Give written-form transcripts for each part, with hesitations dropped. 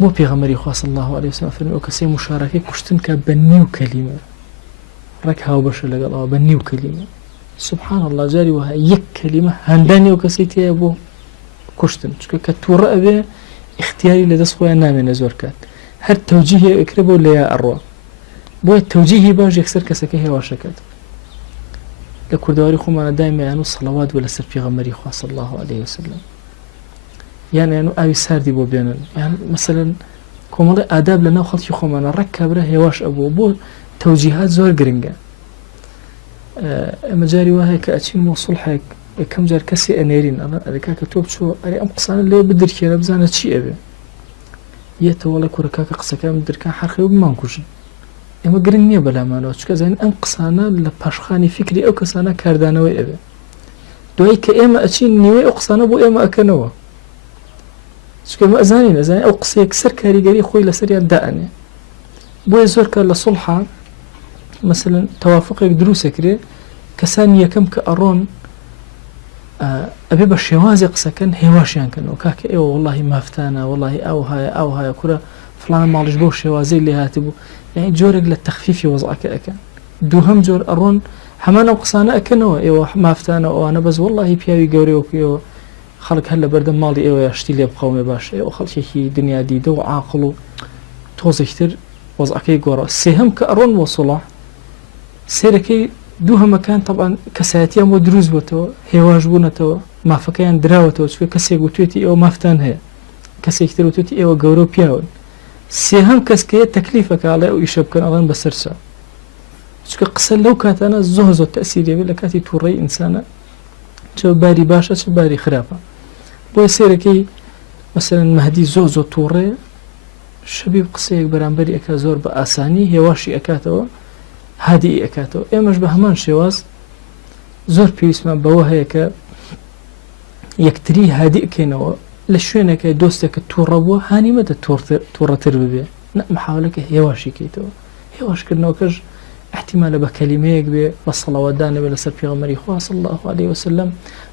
بۆ پێغەمبەری خوا صلی الله عليه وسلم فەرمووی ئەو کەسەی مشارەکەی کوشتن کە بە نیو کەلیمە ڕێک هاوبەشە لەگەڵەوە بە نیو کەلیمە سبحان الله جاری وها یەک کەلیمە هەندانی ئەو کەسەی تێیە بۆ کوشتن چونکە کە تووڕە ئەبێ اختیاری لەدەست خۆیان نامێنە زۆر کات هەر تەوجیهی ئەکرێ بۆ لێیە ئەڕوا بۆیە تەوجیهی باش یەکسەر کەسەکە هێواشەکەت لە کوردەواری خۆمانە دایمەیان و سەڵەوات بۆ لەسەر پێغەمبەری خوا صلی الله عليه وسلم یان ئاوی ساردی بۆ بێنن یان مەسەلەن کۆمەڵی ئاداب لە ناو خەڵکی خۆمانە ڕەک کابرا هێواش ئەبوو بۆ تەوجیهات زۆر گرنگە ئەمە جاری وایە کە ئەچین بۆ سوڵحێک یەکەم جار کەسی ئەنێرین ئەدەکا کە تۆ بچۆ ئەرێ ئەم قسانە لێ بدرکێنە بزانە چی ئەبێ یەتەوە وەڵێ کوڕەکە کە قسەکان بدرکان حەرخەوە بمانکوژن ئێمە گرنگ نییە بەلامانەوە چکە زانین ئەم قسانە لە پاشخانی فکری ئەو کەسانە کاردانەوەی ئەبێ دوای کە ئێمە ئەچین نیوەی ئەو قسانە بۆ ئێمە ئەکەنەوە چکە ئێمە ئەزانین ئەو قسەیەک سەر کاریگەری خۆی لەسەریان دائەنێ بۆیە زۆر کار لە سوڵحا مەسەلەن تەوافقێک دروستەکرێ کەسان یەکەم کە ئەڕۆن ئەبێ بە شێوازی قسەکەن هێواشیان کەنەوە کاکە ئێوە وەڵڵاهی مافتانە وەڵڵاهی ئەو هایە کورە فڵان ماڵیش بۆ شێوازەی لێ هاتبوو یعنی جۆرێک لە تەخفیفی وەزعەکە ئەکەن دووهەم جۆر ئەڕۆن هەمان ئەو قسانە ئەکەنەوە ئێوە مافتانە ئەوانە بەس وەڵڵاهی پیاوی گەورەیەوە خەڵک هەر لە بەردەم ماڵی ئێوە یاشتی لێ بخەومێ باش ئێوە خەڵکێکی دنیا دیدە و عاقڵ و تۆزێکتر وەزعەکەی گۆڕە سێهەم کە ئەڕۆن بۆ سوڵح سێرەکەی دووهەمەکان طبعاً کەسایەتیان بۆ دروست بووتەوە هێواش بوونەتەوە مافەکەیان دراوەتەوە چکە کەسێک وتوێتی ئێوە مافتان هەیە کەسێکتر وتوێتی ئێوە گەورە و پیاون سێهەم کەسکەیە تەکلیفەکە ئاڵێ ئەو ئیشە بکەن ئەڵێن بەسەرچە چکە قسە لەو کاتانە زۆر تەسیرێ لە کاتی تووڕەی ئینسانە چ باری باشە چ باری خراپە بۆیە سێرەکەی مەسەلەن مەهدی زۆر تووڕێ شەبیه قسەیەک بەرامبەری ئەکا زۆر بە ئاسانی هێواشی ئەکاتەوە هادی ئەکاتەوە ئێمەش بە هەمان شێواز زۆر پێویستمان بەوە هەیە کە یەکتری هادی ئەکەینەوە لە شوێنەکە دۆستێکە تووڕە بووە هانیمەدە تووڕەتر ببێ محاولەکە هێواشی کەیتەوە هێواشکردنەوەکەش احتیمالە بە کەلیمەیەک بێ بە سەڵاوەتدانە بێ لەسەر پێغەمبەری خوا صلی الله عليه وسلم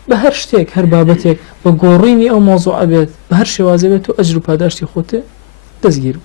بە هەر شتێک هەر بابەتێک بە گۆڕینی ئەو مۆزوع ئەبێت بە هەر شێوازە بێت و ئەجر و پاداشتی خۆتێ دەستگیر